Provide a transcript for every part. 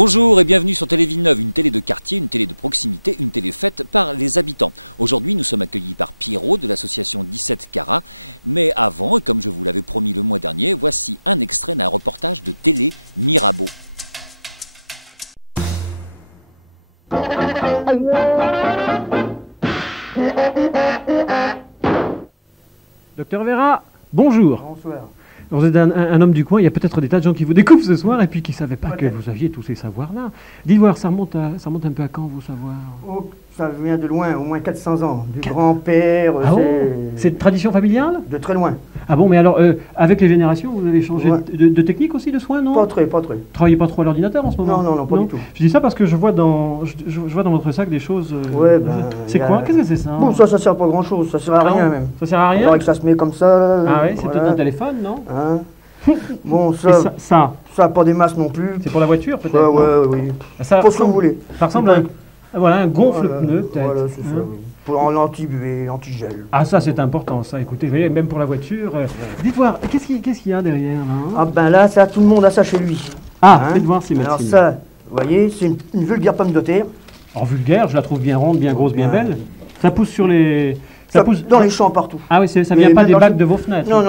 Bonjour et bienvenue sur Télé Villeneuve, une télé de quartier, une télé de proximité, une télé faite par les habitants. Aujourd'hui, nous sommes accueillis par Pierrot de l'association 17 Carats. Mais avant, et comme je vous l'avais promis le mois dernier, voici un extrait d'un reportage de Télé Mirabeau. Docteur Vera, bonjour. Bonsoir. Vous êtes un homme du coin, il y a peut-être des tas de gens qui vous découvrent ce soir et puis qui ne savaient pas que vous aviez tous ces savoirs-là. Dites-moi, ça remonte un peu à quand vos savoirs? Oh, ça vient de loin, au moins 400 ans. Du grand-père, Ah bon? C'est de tradition familiale? de très loin. Ah bon, mais alors, avec les générations, vous avez changé Ouais. de technique aussi, de soins, non? Pas très. Travaillez pas trop à l'ordinateur en ce moment? Non, pas du tout. Je dis ça parce que je vois dans votre sac des choses... Ouais, ben, c'est quoi? Qu'est-ce que c'est ça? Bon, ça sert pas grand-chose, ça sert à rien même. Ça sert à Il rien? faudrait que ça se met comme ça. Ah ouais, c'est voilà. peut-être un téléphone, non? Hein. Bon, Et ça, ça pas des masses non plus. c'est pour la voiture peut-être? Ouais, non? oui. Ça Pour ce que vous voulez. Ça ressemble à un gonfle-pneu peut-être. Voilà, c'est ça, oui. Pour l'anti-buée, anti-gel. Ah ça c'est important ça, écoutez, vous voyez, même pour la voiture. Dites-moi, qu'est-ce qu'il y a derrière là? Ah ben là, ça, tout le monde a ça chez lui. Ah, Hein. faites voir ces Alors médecines. ça, vous voyez, c'est une vulgaire pomme de terre. En vulgaire, je la trouve bien ronde, bien grosse, bien Ouais. belle. Ça pousse sur les... Ça pousse dans les champs partout. Ah oui, ça Mais vient pas même des dans bacs les- de vos fenêtres? Non.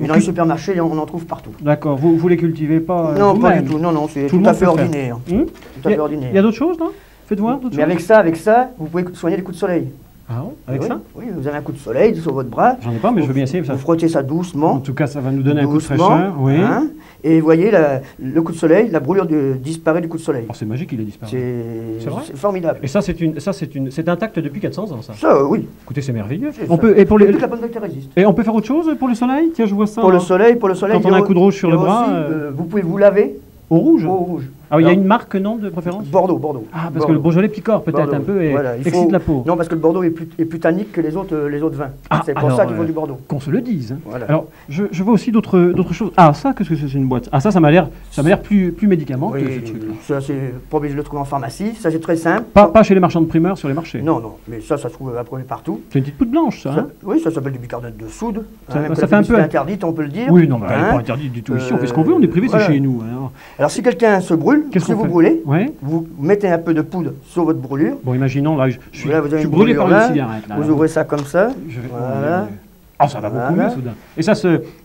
Et dans les supermarchés, on en trouve partout. D'accord, vous les cultivez pas Non, pas vous-même? du tout. Non, c'est Tout le tout à monde fait peut faire. ordinaire. Hmm. Tout à fait Il y ordinaire. a d'autres choses, non? Faites voir d'autres Mais choses. avec ça, vous pouvez soigner les coups de soleil. Ah bon, avec oui, ça? Oui, vous avez un coup de soleil sur votre bras. J'en ai pas, mais je veux bien essayer. Ça. Vous frottez ça En doucement. tout cas, ça va nous donner un coup de doucement, fraîcheur. Oui. hein, et vous voyez, le coup de soleil, la brûlure disparaît du coup de soleil. Oh, c'est magique, il a disparu. C'est C'est vrai formidable. Et ça, c'est intact depuis 400 ans, ça. Ça, oui. Écoutez, c'est merveilleux. C'est On ça. peut, et pour les, Toute la bonne bactérie résiste. Et on peut faire autre chose pour le soleil? Tiens, je vois ça. Pour le hein. soleil, Quand on a un coup de rouge sur il y le a bras, aussi, vous pouvez vous laver Au rouge? au rouge. Ah, il y a Alors, une marque, non, de préférence? Bordeaux. Ah, parce que le Beaujolais picore peut-être Bordeaux. un peu et Voilà, il excite faut- la peau. Non, parce que le Bordeaux est plus tannique que les autres vins. Ah, c'est pour alors, ça qu'il faut du Bordeaux. Qu'on se le dise. Hein. Voilà. Alors, je vois aussi d'autres choses. Ah, ça, qu'est-ce que c'est une boîte? Ah, ça m'a l'air plus médicamenteux, ce Oui, truc-là. ça c'est pas obligé de le trouver en pharmacie, ça c'est très simple. Pas chez les marchands de primeurs sur les marchés. Non, mais ça se trouve à peu près partout. C'est une petite poudre blanche, ça. Hein? Oui, ça s'appelle du bicarbonate de soude. Ça- même ça que fait un la peu- publicité interdite, on peut le dire. Oui, non, mais elle n'est Hein. pas interdite du tout ici. On fait ce qu'on veut, on est privé, voilà. c'est chez nous. Alors, Alors si quelqu'un se brûle, qu'est-ce si qu'on vous fait? brûlez, Ouais. vous mettez un peu de poudre sur votre brûlure. Bon, imaginons, là, je suis Là, vous avez une brûlé par brûlure une là, cigarette. Là, vous ouvrez ça comme ça. Je vais- Voilà. Ah, ça va beaucoup Voilà. mieux, soudain. Et ça,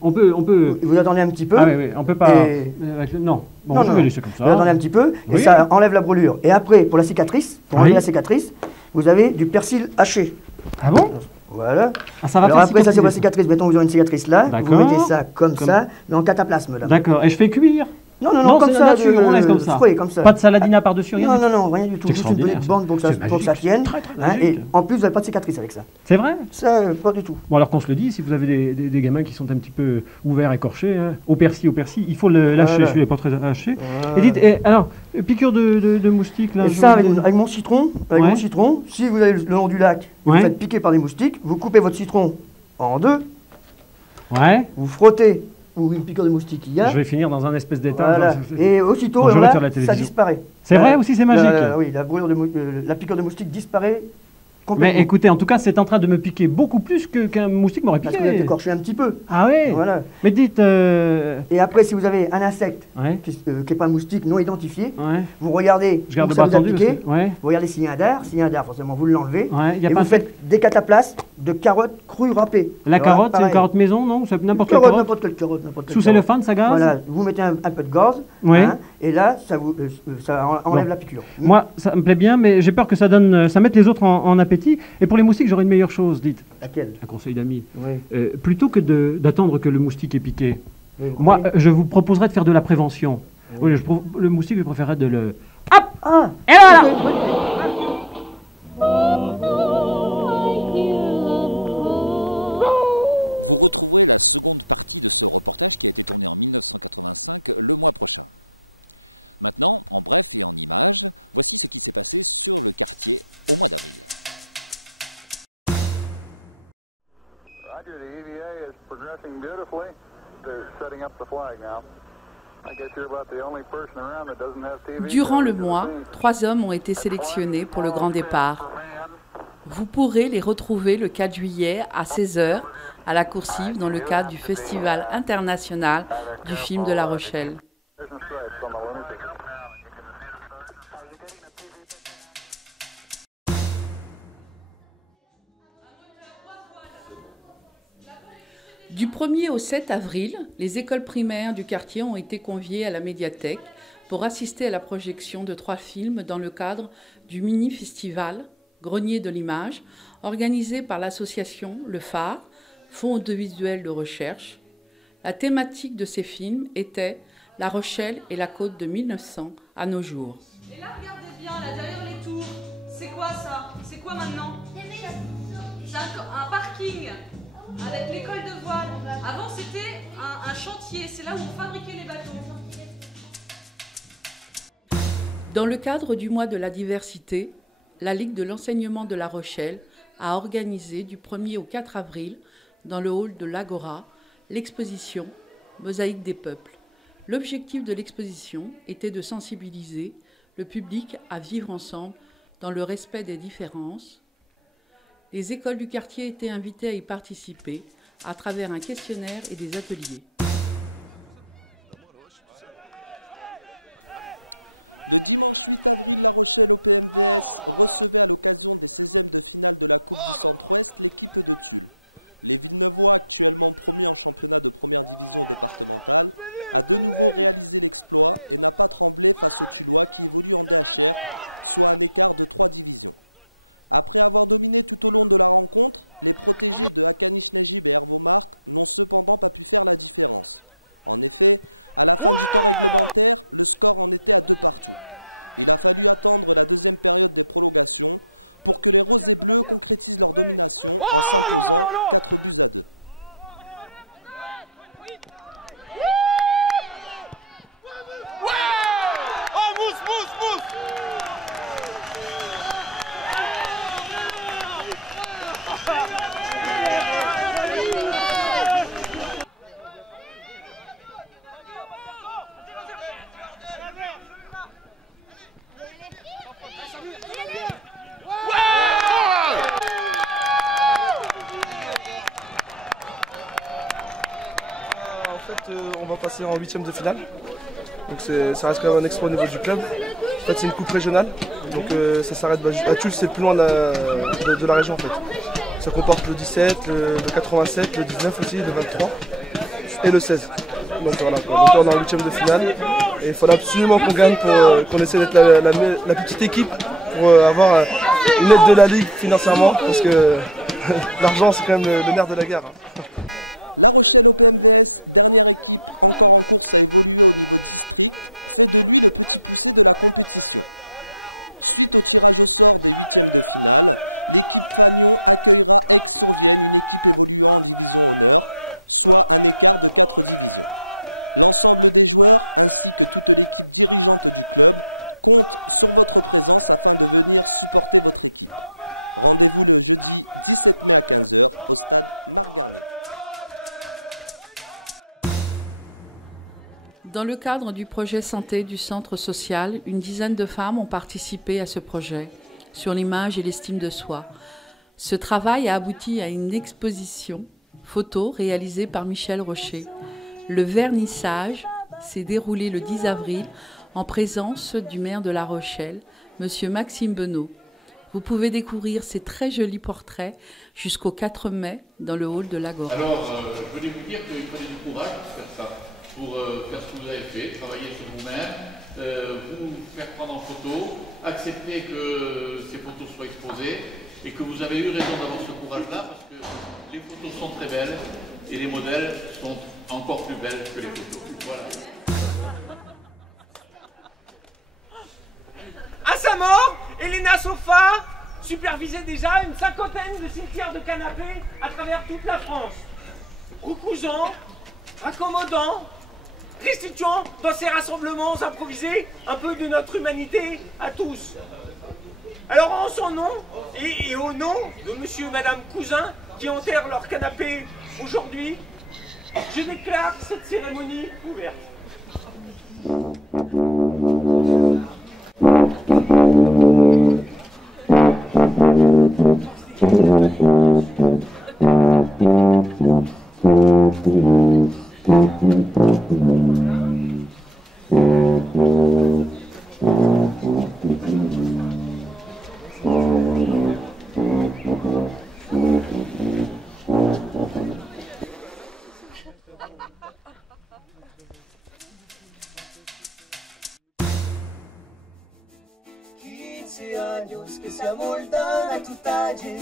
on peut... Vous attendez un petit peu. Ah oui, on peut pas... Et- Non, bon, Non, je non. vais laisser comme ça. Vous attendez un petit peu et Oui. ça enlève la brûlure. Et après, pour la cicatrice, pour enlever Oui. la cicatrice, vous avez du persil haché. Ah bon? Voilà. Ah, ça va Alors faire après, ça c'est pour la cicatriser. cicatrice. Mettons, vous avez une cicatrice là. Vous D'accord. mettez ça comme ça, mais en cataplasme là. D'accord, et je fais cuire? Non, Non, comme c'est ça. la nature, on laisse comme ça. frais, comme ça. Pas de saladina par-dessus, rien du tout. Non, rien du tout. C'est Juste une petite extraordinaire, bande pour que ça. ça, C'est pour que ça magique. tienne. Très, très hein, et magique. en plus, vous n'avez pas de cicatrice avec ça. C'est vrai? Ça, pas du tout. Bon, alors qu'on se le dit, si vous avez des gamins qui sont un petit peu ouverts, écorchés, hein, au persil, il faut le lâcher, Voilà. celui-là n'est pas très haché. Voilà. Et dites, alors, piqûre de moustique, là Et je- ça, avec mon citron, Ouais. si vous allez le long du lac, vous Ouais. faites piquer par des moustiques, vous coupez votre citron en deux, Ouais, vous frottez où une piqûre de moustique il y a. je vais finir dans un espèce d'état. Voilà. genre, Et aussitôt, Bon, je alors vais là, faire la ça télévision. disparaît. C'est vrai aussi, c'est magique. Oui, la brûlure la piqûre de moustique disparaît Mais complètement. écoutez, en tout cas, c'est en train de me piquer beaucoup plus qu'un moustique m'aurait Parce que vous êtes piqué. écorché un petit peu. Ah oui. Voilà. Mais dites, Et après, si vous avez un insecte ouais, qui n'est pas un moustique non identifié, ouais, vous regardez je garde où le ça bras vous a tendu. piqué, parce que- Ouais, vous regardez s'il y a un dard. S'il y a un dard, forcément, vous l'enlevez. ouais, il y a Et pas vous faites des cataplasmes de carottes crues râpées. La Alors, carotte, c'est une pareil. carotte maison, non? C'est n'importe quelle Carotte, carotte. n'importe quelle carotte, n'importe quelle Sous carotte. cellophane, ça gaz? Voilà, vous mettez un peu de gaz, Oui. et là, ça enlève Bon. la piqûre. Moi, ça me plaît bien, mais j'ai peur que ça mette les autres en appétit. Et pour les moustiques, j'aurais une meilleure chose, dites. Laquelle? Un conseil d'ami. Oui. Plutôt que d'attendre que le moustique ait piqué, Oui, vous moi, comprenez je vous proposerais de faire de la prévention. Oui, le moustique, je préférerais de le... Ah, Et voilà! ok, oui. Vous retrouverez la seconde partie de ce reportage qui a été tourné en 1985 le mois prochain. Maintenant, en bref et en images, voici ce qui s'est passé sur le quartier au mois d'avril. Roger, the EVA is progressing beautifully. They're setting up the flag now. I guess you're about the only person around that doesn't have TV. Durant le mois, 3 hommes ont été sélectionnés pour le grand départ. Vous pourrez les retrouver le 4 juillet à 16h à la Coursive dans le cadre du Festival international du film de La Rochelle. There's some stripes on the Lunatic. Du 1er au 7 avril, les écoles primaires du quartier ont été conviées à la médiathèque pour assister à la projection de 3 films dans le cadre du mini-festival Grenier de l'image, organisé par l'association Le Phare, Fonds audiovisuel de recherche. La thématique de ces films était La Rochelle et la côte de 1900 à nos jours. Et là, regardez bien, là, derrière les tours, c'est quoi ça? C'est quoi maintenant? C'est un parking avec l'école de voile. Avant, c'était un chantier, c'est là où on fabriquait les bateaux. Dans le cadre du mois de la diversité, la Ligue de l'enseignement de La Rochelle a organisé du 1er au 4 avril, dans le hall de l'Agora, l'exposition Mosaïque des peuples. L'objectif de l'exposition était de sensibiliser le public à vivre ensemble dans le respect des différences. Les écoles du quartier étaient invitées à y participer à travers un questionnaire et des ateliers. Le dimanche 8 avril, La Rochelle au PMVS recevait à l'occasion des 16e de finale de la Coupe du Centre-Ouest l'équipe de Tulle. Les Villeneuvois, actuellement promis en championnat de première division départementale, a de nouveau réalisé l'exploit et n'a pas tremblé face aux Tullois qui évoluent en DHR, soit un écart de 3 divisions. Après avoir dominé tout au long de la rencontre, les protégés de Hakanish Najib et Hervo Marc n'ont cependant pas pu faire la différence. En effet, à la fin du temps réglementaire, le score en était à 2 partout. Il a fallu attendre la deuxième période des prolongations pour que les Roses et Bleus concrétisent leur domination en s'imposant 4-2. On va passer en 8e de finale. Donc ça reste quand même un exploit au niveau du club. En fait, c'est une coupe régionale. Donc ça s'arrête à Tulle, c'est le plus loin de la région en fait. Ça comporte le 17, le 87, le 19 aussi, le 23 et le 16. Donc voilà, donc on est en 8e de finale. Et il faut absolument qu'on gagne pour qu'on essaie d'être la plus petite équipe pour avoir une aide de la Ligue financièrement. Parce que l'argent c'est quand même le nerf de la guerre. La Rochelle au PMVS, dernière équipe encore en course à évoluer au niveau district, fait de lui le petit poussé de la compétition. Suite au tirage au sort des 8e de finale, l'équipe Fagnon accueillera Aix-sur-Vienne, une équipe évoluant en division honneur, soit un écart de 4 divisions. L'ensemble des joueurs ainsi que toute l'équipe dirigeante du club compte sur votre présence afin de venir supporter votre équipe. Rendez-vous le jeudi 17 mai à 15 h au stade Marc-Garnier. Dans le cadre du projet santé du centre social, une dizaine de femmes ont participé à ce projet sur l'image et l'estime de soi. Ce travail a abouti à une exposition photo réalisée par Michel Rocher. Le vernissage s'est déroulé le 10 avril en présence du maire de La Rochelle, M. Maxime Benot. Vous pouvez découvrir ces très jolis portraits jusqu'au 4 mai dans le hall de l'Agora. Alors, je voulais vous dire qu'il fallait du courage pour faire ça, pour faire ce que vous avez fait, travailler sur vous-même, vous faire prendre en photo, accepter que ces photos soient exposées et que vous avez eu raison d'avoir ce courage-là parce que les photos sont très belles et les modèles sont encore plus belles que les photos. Voilà. À sa mort, Elena Sofa supervisait déjà une 50aine de cimetières de canapés à travers toute la France, recousant, accommodant, restituant dans ces rassemblements improvisés un peu de notre humanité à tous. Alors en son nom et au nom de monsieur et madame Cousin qui enterrent leur canapé aujourd'hui, je déclare cette cérémonie ouverte. que se amoldan a tu talle.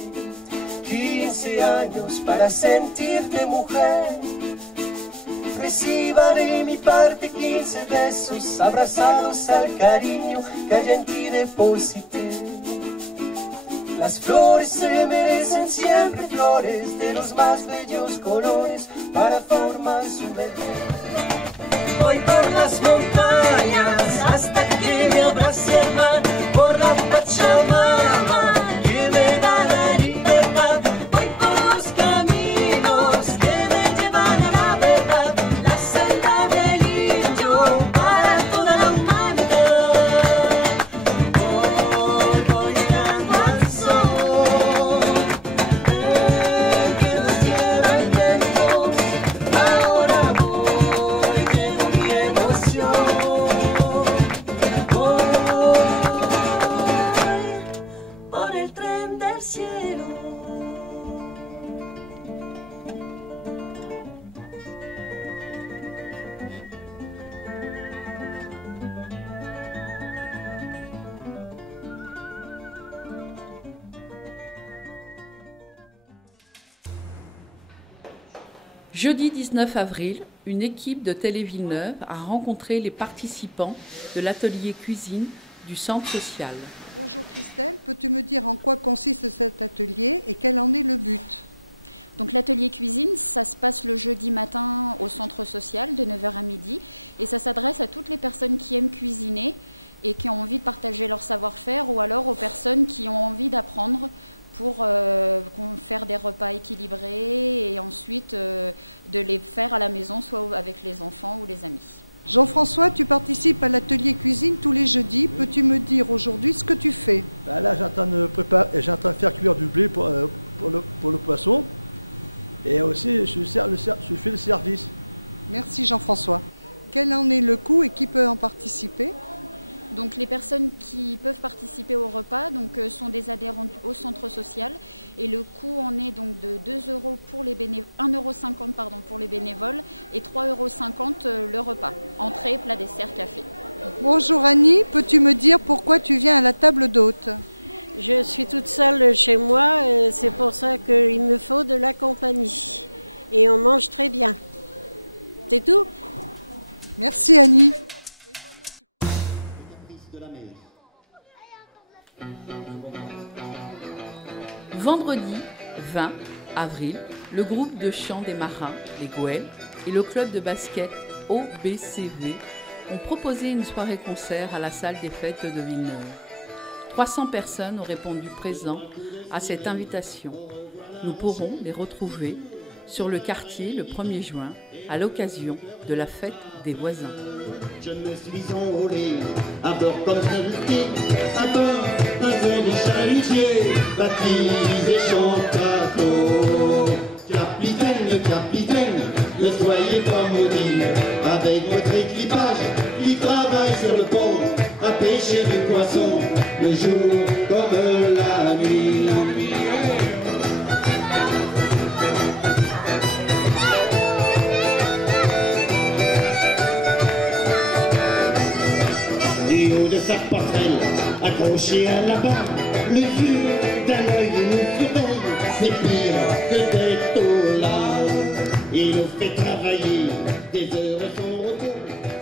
15 años para sentirte mujer. Reciba de mi parte 15 besos abrazados al cariño que haya en ti deposité. Las flores se merecen siempre flores de los más bellos colores para formar su bebé. Voy por las montañas hasta que me abrace el mar, por la Pachamama que me da la libertad. Voy por los caminos que me llevan a la verdad, la senda del indio para toda la humanidad. Voy llegando al sol, que nos lleva el viento. Ahora voy, llevo mi emoción. Voy por el tren del cielo. Jeudi 19 avril, une équipe de Télé Villeneuve a rencontré les participants de l'atelier cuisine du centre social. Bonjour Christelle, peux-tu me dire en quoi consiste cet atelier et quel en est le but? Donc l'atelier cuisine, ça se passe le jeudi matin au centre social de 9h à midi et ça s'adresse à toutes les personnes qui aiment cuisiner et qui ont envie de partager leur savoir-faire ou alors aux personnes qui ont envie d'apprendre pour faire des repas équilibrés et ensuite de les faire à la maison, soit avec les enfants ou les amis. Jean-François, tu participes à l'atelier cuisine tous les jeudis. Peux-tu me dire aujourd'hui ce que tu fais? Là, j'entends faire cuire du blé pour le poisson. Et aussi, je fais le service. Merci Jean-François. Quel en est le coût et qui peut en participer? Donc les personnes qui peuvent participer au repas sont des adhérents au centre social et le coût en est donc de 1,50 € pour les bénévoles et 3,50 € le repas. Entrée, plat, dessert, café. Bonjour Annie, peux-tu me dire pourquoi tu viens à la table d'hôte? Je suis toute seule chez moi, c'est pour ça qu'il me faut de la compagnie. Et on mange très bien. C'est tout? Merci Annie. Vendredi 20 avril, le groupe de chant des marins, les Goëls, et le club de basket OBCV ont proposé une soirée-concert à la salle des fêtes de Villeneuve. 300 personnes ont répondu présent à cette invitation. Nous pourrons les retrouver sur le quartier le 1er juin à l'occasion de la fête des voisins. Je me suis enrôlé à bord comme chalutier, à bord d'un joli chalutier, baptisé Chantaco. Capitaine, capitaine, ne soyez pas maudit, avec votre équipage qui travaille sur le pont, à pêcher du poisson, le jour comme la nuit. Du haut de sa passerelle, accroché à la barre, le vieux d'un œil nous surveille, c'est pire que des taulards. Il nous fait travailler des heures sans repos,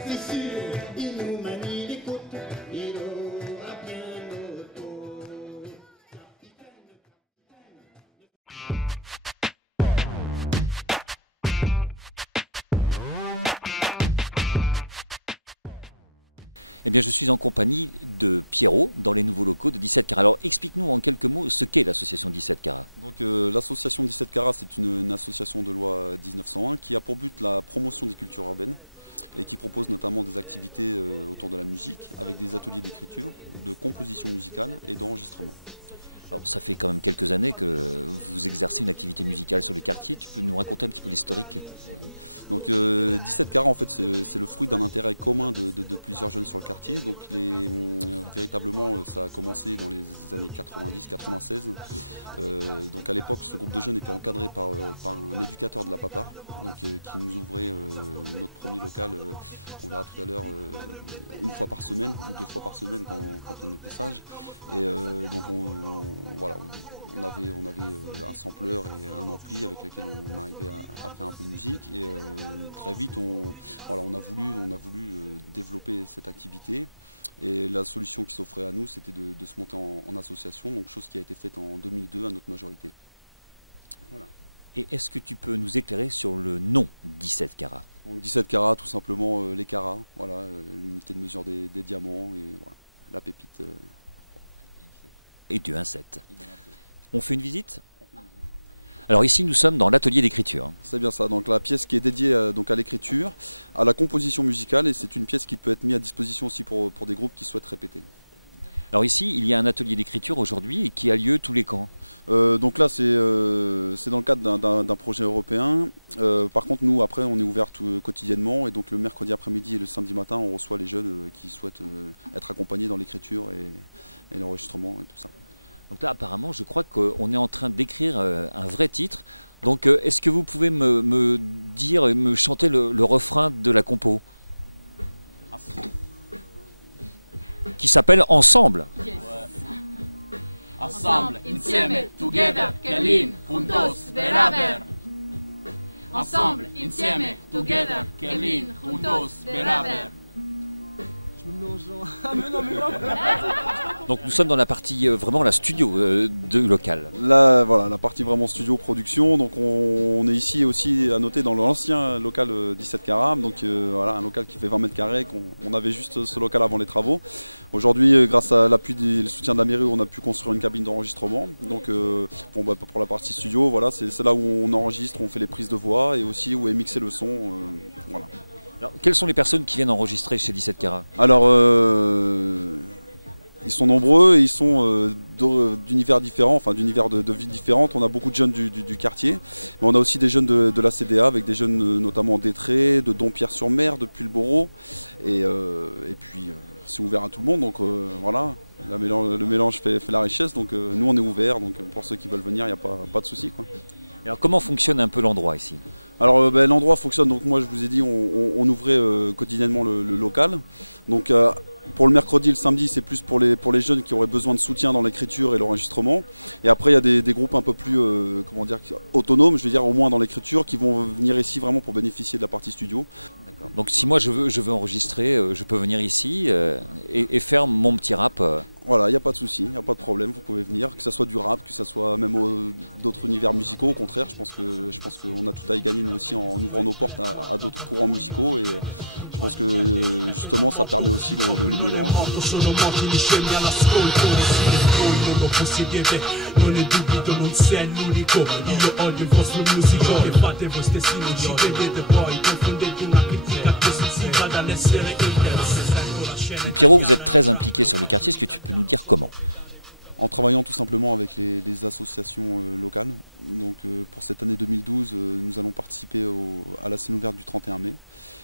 c'est sûr, il nous manie les côtes, il aura bien nos taux. Eh bien, je suis en compagnie de Pierrot dans les nouveaux locaux de 17 carats. Alors, explique-nous en quelques mots ce qu'est l'association 17 carats. Donc, l'association 17 carats, c'est une association de loi 1901 qui a pour but la promotion des cultures urbaines et qui propose notamment des activités autour de la musique avec des ateliers d'écriture, de composition musicale et d'enregistrement. Alors, ça fait quand même quelques années que vous exercez une activité musicale sur le quartier. Tu peux nous raconter un petit peu l'historique? Donc 17 carats, en fait, c'est le fruit d'un intérêt commun de plusieurs jeunes sur le quartier. Donc véritablement, ça a commencé dans les années 90-96. Donc à l'époque, ce groupe de jeunes était encadré par un éducateur de la Papa, donc, qui nous ouvrait notre premier local, qu'on verra tout à l'heure, une fois par semaine ou 2 fois par semaine quand on était sage. Et donc voilà, on avait un sampleur et un ampli avec lequel on arrivait à faire un peu de musique. Et très vite, on a voulu développer cette activité. Et la solution qui s'offrait à nous, c'était de se monter en association, donc chose qui a été faite en 2002 à notre majorité. Voilà. Et est-ce que tu peux nous éclairer sur le nom 17 carats? Donc 17 carats, tout simplement les carats, voilà, l'unité de mesure des diamants et voilà, la pépite. Et du 1,7. On fait une visite? Alors ici, nous sommes dans l'atelier d'écriture. C'est bien ça, donc la pièce qui est dédiée donc à l'écriture, à la composition musicale, et c'est une pièce qui peut être mise à disposition aussi pour des groupes qui souhaitent répéter. Alors ici, il y a un atelier d'écriture aujourd'hui et qui a lieu tous les quand? Donc là, c'est dans le cadre d'un projet européen. Par contre, nous, après, on est ouvert quotidiennement, et donc le mercredi après-midi et le samedi matin, on reçoit les jeunes qui souhaitent être accompagnés dans l'écriture et l'enregistrement et tout ça. Donc là, apparemment, je crois qu'on est en train d'écrire un vrai titre. Donc, est-ce que vous pouvez me dire et me chanter le refrain de la compo? Qui s'appelle Ensemble. Yes. Ensemble, insieme, together, Kelin, juntos, beraber. Ensemble, insieme, together, Kelin, juntos, beraber. Donc nous sommes dans la partie vraiment la studio de local. Là, voilà, la partie vraiment studio production. Donc on est ici aussi à noter dans l'ancien local 17 carats. Donc voilà, un local qui fait 20 mètres carrés. On avait juste ce local avant les travaux. Aujourd'hui, grâce à l'appui et le soutien de la mairie, on a pu construire une cabine d'enregistrement. Donc pour la partie studio, voilà, c'est là où on enregistre, on fait les prises de voix et aussi où est mixé le son. Voilà. Alors, quelles sont les personnes qui viennent enregistrer chez 17 carats? Alors, ils sont nombreux et ils sont d'univers différents, enfin d'univers de vie différentes. On a beaucoup de jeunes du quartier, mais on a aussi des jeunes de la CDA, avec des jeunes notamment d'Étré, de Dompierre-sur-Mer, de Pulboro. Et puis, c'est ouvert à tout le monde, donc voilà, le mélange fait la richesse. Donc nous, on est ouvert, donc pour ceux qui veulent venir, il n'y a pas de souci, quoi. Alors comment fonctionne un peu l'endroit ici? Alors l'endroit fonctionne, donc moi je vous ai dit, on ouvrait quotidiennement le local. Donc pour le mercredi et le samedi, c'est plus pour les jeunes qui auraient besoin de soutien dans l'écriture et l'enregistrement. Et après il y a des groupes un peu plus comment dire, autonomes, je veux dire au moins dans l'écriture, qui vont venir ici vraiment pour bénéficier de la partie studio. D'accord. Donc si moi je veux enregistrer, je peux venir ici et faire mon petit rap. Voilà, il n'y a pas de souci, il n'y a pas de problème, vous pouvez venir, que ce soit du rap, que ce soit même d'autres univers musicaux. Au contraire, je pense qu'on a tout à y gagner nous aussi en ouvrant nos portes à d'autres courants musicaux, et je pense que justement ça permet aussi le mélange. Pierrot, vous êtes très impliqué sur le quartier, est-ce que tu peux nous dire comment? En travaillant tout simplement avec les associations locales. Donc pour cette année 2012, nous allons participer à la scène ouverte du 31 mai.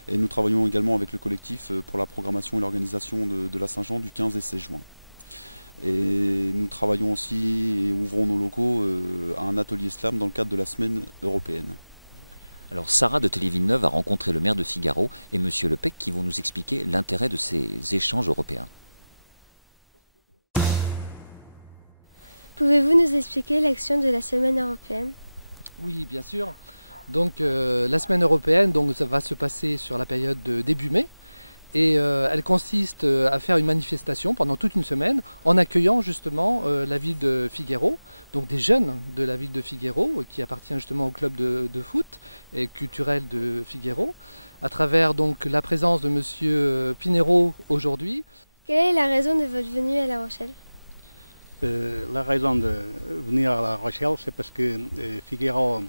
Et nous travaillons également avec le collectif pour la programmation et l'organisation de la Saint-Jean du 15 et 16 juin. Et nous travaillons aussi et ouvrons nos locaux à un atelier slam dans le cadre de la semaine européenne. Alors Sarah de Télé-Villeneuve a rencontré le maire de Figaro et Monsieur Lepec qui vont nous expliquer l'intérêt de ces échanges européens. Pouvez-vous nous expliquer l'action de la semaine européenne? Oui, bien sûr. Donc la semaine européenne, donc, ça va se passer sur la période de début mai. Et elle consiste à faire une manifestation pendant toute une semaine en accueillant justement la ville de Figueiro, donc des jeunes de la ville de Figueiro qui appartient justement au club de foot et culturel de Figueiro, à travers donc la présence de Monsieur Pinheiro aujourd'hui. Quelle est la raison de votre venue à La Rochelle? La raison de venir à La Rochelle, c'est parce que Figueiro,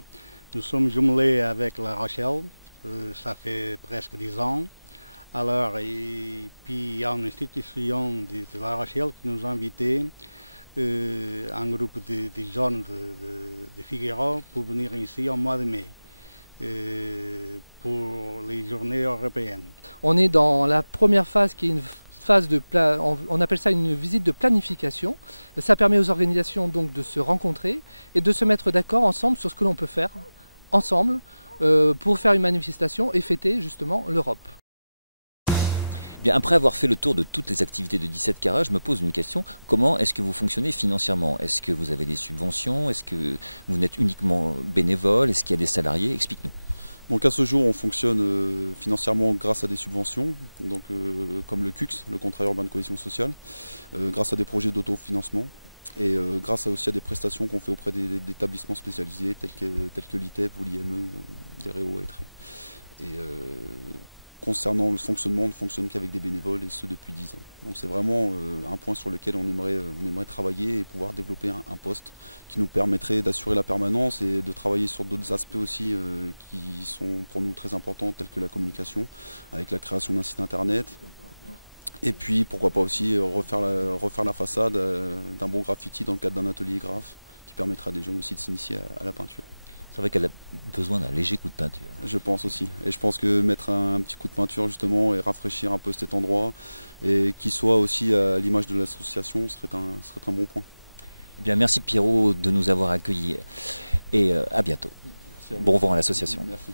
nous sommes jumelés avec La Rochelle, ça fait presque 10 ans. Alors, et puis il y a une institution de La Rochelle qui nous a invités un groupe de jeunes de Figueroa pour venir ici au mois de mai pour les journées européennes. On est dans la première phase qui est une phase on appelle ça une visite de planification. Ça permet aux organisations donc de se rencontrer et de se mettre d'accord ensemble sur ce que l'on peut faire ensemble pour faire une manifestation et fêter justement l'Europe. Bien, après avoir fait le tour de toutes les activités de 17 carats, je me pose une question. Comment est-ce que vous fonctionnez financièrement? Est-ce que vous avez des subventions? Est-ce que vous n'êtes uniquement bénévole? Est-ce qu'il y a des salariés? Explique-nous. Donc à ce jour, on fonctionne financièrement grâce à des subventions, donc, comme le CUX, le contrat urbain de cohésion sociale, grâce à des projets d'autofinancement et grâce aussi à des prestations qu'on fait auprès d'établissements spécialisés tels que l'ITEP ou l'IME, des Réaux à Étré. Et concernant le fonctionnement, on ne fonctionne qu'avec des bénévoles et ce depuis 10 ans. Donc c'est vraiment un point sur lequel on aimerait travailler et pouvoir développer un poste qui nous permettrait d'assurer la permanence et de travailler sur d'autres aspects aussi qui sont pour nous très importants, tels que la communication, avec la création d'un site internet. Et puis pourquoi pas aussi refaire la façade d'un bon graffiti dans le cadre d'un atelier graphe qui permettra à des jeunes aussi de s'initier à la peinture. C'est vrai qu'elle a besoin d'un léger coup de peinture. Je pense aussi. Et je pense que mettre un petit coup de peinture justement et rafraîchir un peu cet endroit et qu'il soit aussi à l'image de l'association serait un bon point. Eh bien, merci Pierrot de nous avoir accueillis et à bientôt. Bon vent à l'association. Merci.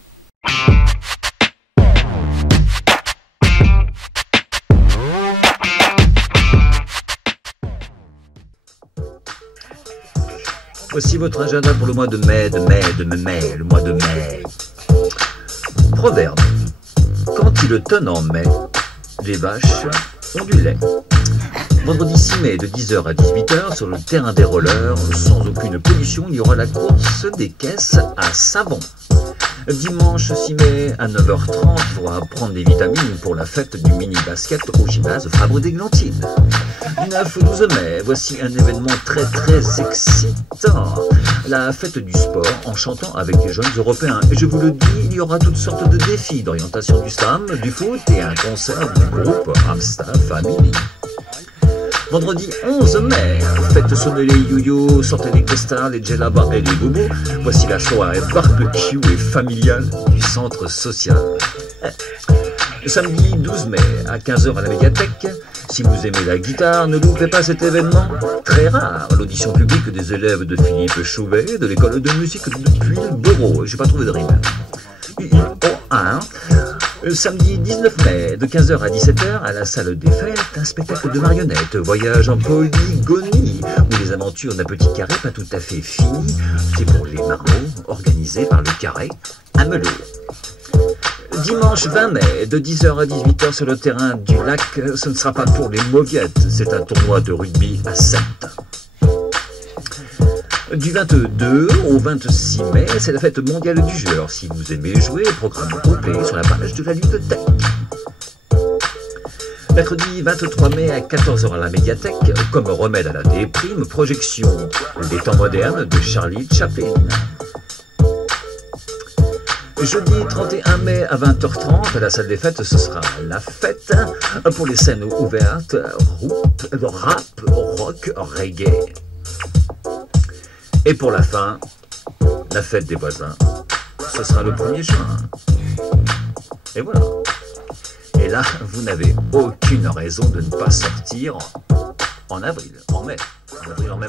Voici votre agenda pour le mois de mai, le mois de mai. Proverbe. Quand il tonne en mai, les vaches ont du lait. Vendredi 6 mai de 10h à 18h sur le terrain des rollers, sans aucune pollution, il y aura la course des caisses à savon. Dimanche 6 mai à 9h30, il faudra prendre des vitamines pour la fête du mini-basket au gymnase Fabre d'Églantine. Du 9 au 12 mai, voici un événement très excitant. La fête du sport en chantant avec les jeunes européens. Et je vous le dis, il y aura toutes sortes de défis d'orientation du slam, du foot et un concert du groupe Amsta Family. Vendredi 11 mai, faites sonner les yo-yo, sortez les costards, les djellabas et les bobos. Voici la soirée barbecue et familiale du centre social. Samedi 12 mai, à 15h à la médiathèque. Si vous aimez la guitare, ne loupez pas cet événement très rare. L'audition publique des élèves de Philippe Chouvet, de l'école de musique de Puyl-Boreau. Je n'ai pas trouvé de rime. Samedi 19 mai, de 15h à 17h, à la salle des fêtes, un spectacle de marionnettes, voyage en polygonie, où les aventures d'un petit carré pas tout à fait fini. C'est pour les marmots, organisé par le carré à Melot. Dimanche 20 mai, de 10h à 18h sur le terrain du lac, ce ne sera pas pour les mauviettes, c'est un tournoi de rugby à 7. Du 22 au 26 mai, c'est la fête mondiale du joueur. Si vous aimez jouer, programme complet sur la page de la ludothèque. Mercredi 23 mai à 14h à la médiathèque, comme remède à la déprime, projection des temps modernes de Charlie Chaplin. Jeudi 31 mai à 20h30, à la salle des fêtes, ce sera la fête pour les scènes ouvertes, rap, rock, reggae. Et pour la fin, la fête des voisins, ce sera le 1er juin. Et voilà. Et là, vous n'avez aucune raison de ne pas sortir en avril, en mai. En avril, en mai.